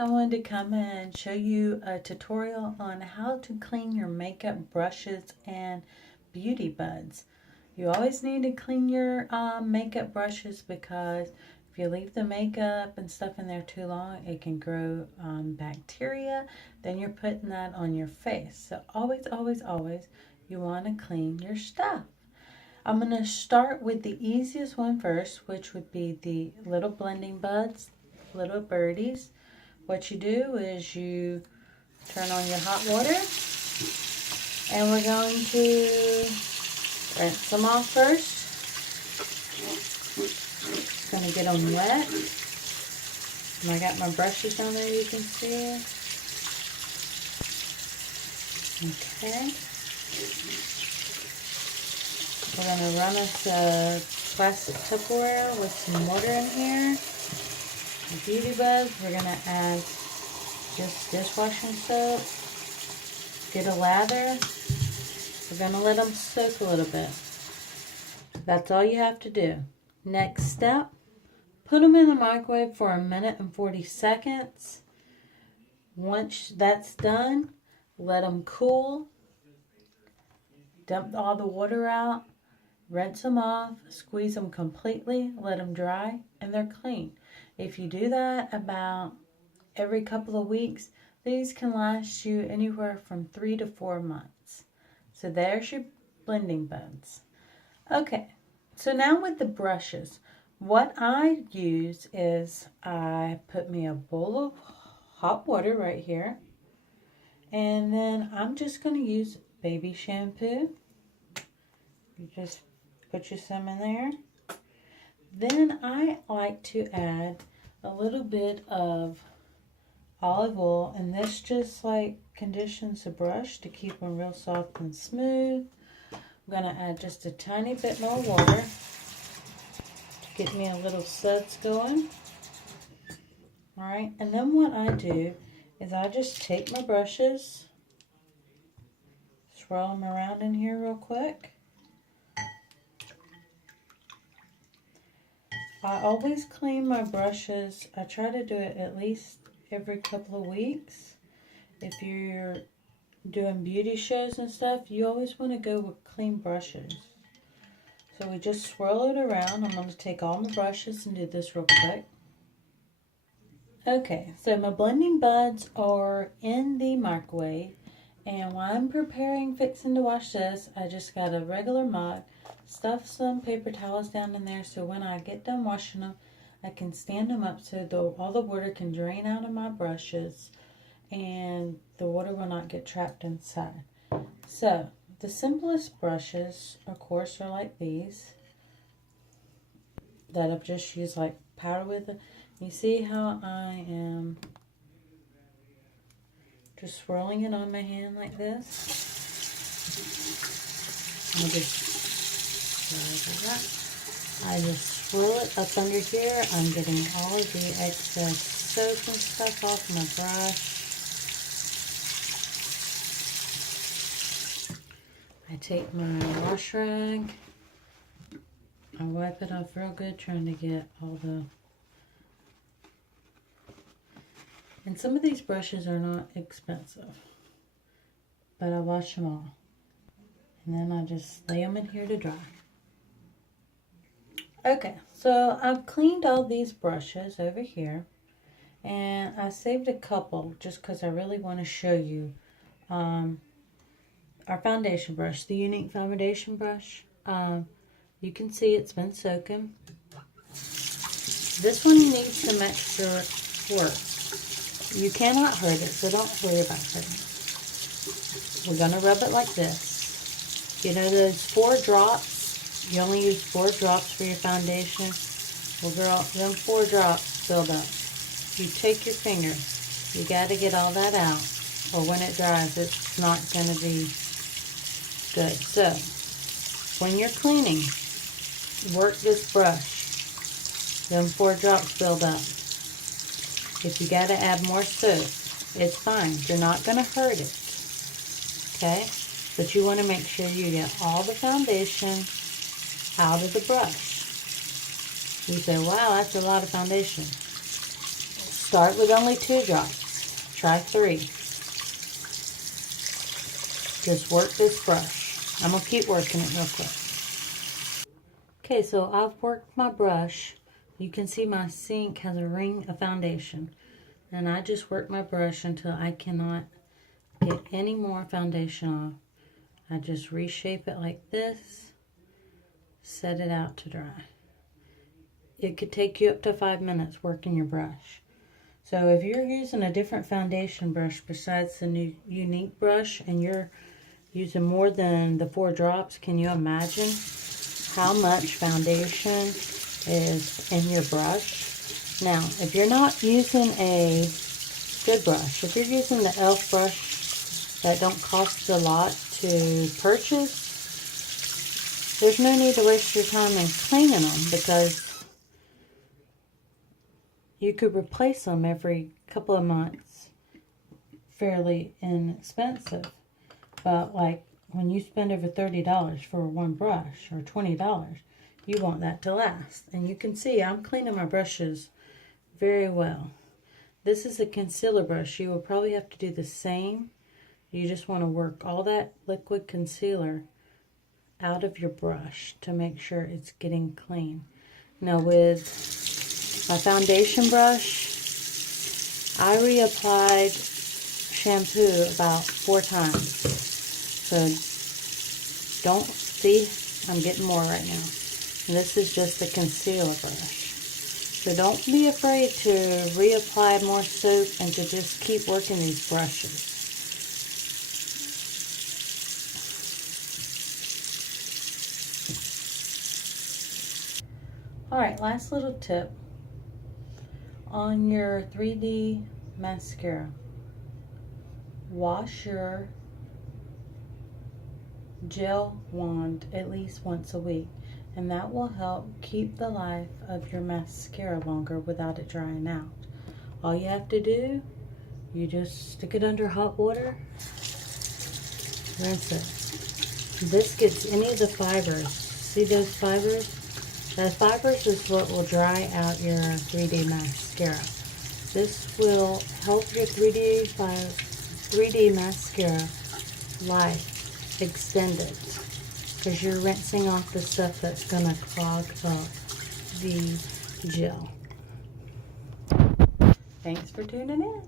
I wanted to come and show you a tutorial on how to clean your makeup brushes and beauty buds. You always need to clean your makeup brushes because if you leave the makeup and stuff in there too long, it can grow bacteria. Then you're putting that on your face. So always, always, always, you want to clean your stuff. I'm going to start with the easiest one first, which would be the little blending buds, little birdies. What you do is you turn on your hot water, and we're going to rinse them off first. Just going to get them wet. And I got my brushes on there, you can see. Okay. We're going to run us a plastic Tupperware with some water in here. The beauty buds, we're going to add just dishwashing soap. Get a lather. We're going to let them soak a little bit. That's all you have to do. Next step, put them in the microwave for 1 minute and 40 seconds. Once that's done, let them cool. Dump all the water out. Rinse them off, squeeze them completely, let them dry, and they're clean. If you do that about every couple of weeks, these can last you anywhere from 3 to 4 months. So there's your blending buds. Okay, so now with the brushes, what I use is I put me a bowl of hot water right here, and then I'm just going to use baby shampoo. You just put your some in there. Then I like to add a little bit of olive oil, and this just like conditions the brush to keep them real soft and smooth. I'm going to add just a tiny bit more water to get me a little suds going. Alright, and then what I do is I just take my brushes, swirl them around in here real quick. I always clean my brushes. I try to do it at least every couple of weeks. If you're doing beauty shows and stuff, you always want to go with clean brushes. So we just swirl it around. I'm going to take all my brushes and do this real quick. Okay, so my blending buds are in the microwave. And while I'm fixing to wash this, I just got a regular mug. Stuff some paper towels down in there so when I get done washing them, I can stand them up so all the water can drain out of my brushes and the water will not get trapped inside. So, the simplest brushes, of course, are like these that I've just used like powder with it. You see how I am just swirling it on my hand like this? I just swirl it up under here. I'm getting all of the excess soap and stuff off my brush. I take my wash rag. I wipe it off real good, trying to get all the... And some of these brushes are not expensive, but I wash them all. And then I just lay them in here to dry. Okay, so I've cleaned all these brushes over here, and I saved a couple just because I really want to show you our foundation brush, the Younique foundation brush. You can see it's been soaking. This one needs some extra work. You cannot hurt it, so don't worry about hurting it. We're going to rub it like this. You know those 4 drops? You only use 4 drops for your foundation. Well, girl, them 4 drops build up. You take your finger. You got to get all that out, or when it dries, it's not going to be good. So, when you're cleaning, work this brush. Them 4 drops build up. If you got to add more soap, it's fine. You're not going to hurt it. Okay? But you want to make sure you get all the foundation out of the brush. You say, wow, that's a lot of foundation. Start with only 2 drops. Try 3. Just work this brush. I'm going to keep working it real quick. Okay, so I've worked my brush. You can see my sink has a ring of foundation. And I just work my brush until I cannot get any more foundation off. I just reshape it like this. Set it out to dry. It could take you up to 5 minutes working your brush. So if you're using a different foundation brush besides the new Younique brush and you're using more than the 4 drops, can you imagine how much foundation is in your brush? Now, if you're not using a good brush, if you're using the e.l.f. brush that don't cost a lot to purchase, there's no need to waste your time in cleaning them because you could replace them every couple of months. Fairly inexpensive. But like when you spend over $30 for one brush or $20, you want that to last. And you can see I'm cleaning my brushes very well. This is a concealer brush. You will probably have to do the same. You just want to work all that liquid concealer out of your brush to make sure it's getting clean. Now with my foundation brush, I reapplied shampoo about 4 times. So don't see, I'm getting more right now. And this is just a concealer brush. So don't be afraid to reapply more soap and to just keep working these brushes. Alright, last little tip on your 3D mascara. Wash your gel wand at least once a week, and that will help keep the life of your mascara longer without it drying out. All you have to do, you just stick it under hot water, rinse it. This gets any of the fibers. See those fibers? The fibers is what will dry out your 3D mascara. This will help your 3D mascara life extended because you're rinsing off the stuff that's going to clog up the gel. Thanks for tuning in.